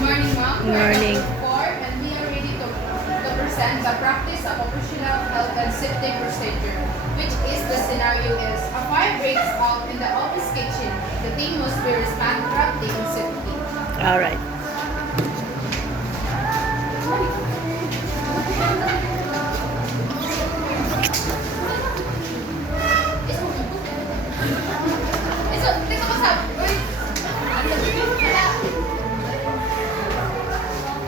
Morning, ma'am. Good morning. Four, and we are ready to present the practice of operational health and safety procedure, which is the scenario is a fire breaks out in the office kitchen. The team must be respond promptly and safety. All right. Dito ko sa... Uy!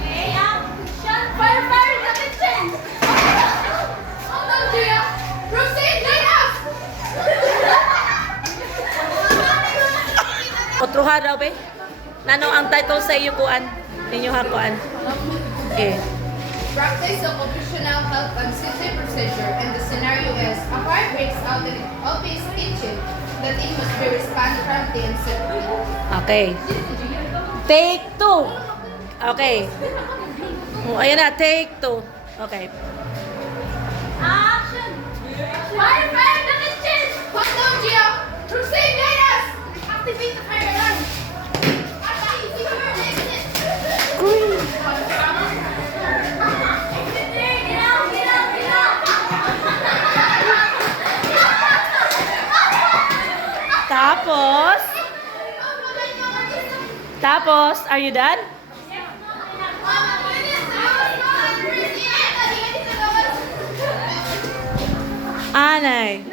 Okay, action! Fire, fire in the kitchen! Oh no, Gia! Proceed, lead us! Otruha daw, be? Nano ang title sa iyo, kuan? Ninyo ha, kuan? Okay. Practice of operational health and safety procedure, and the scenario is a fire breaks out in the office kitchen. The team must be respond promptly and safely. Okay. Take 2. Okay. Oh, ayan na, take 2. Okay. Action! Fire, fire in the kitchen! Hold on, Gia! Proceed, lead us! Activate the fire alarm! Get out, get out, get out! Tapos, are you done? Anay.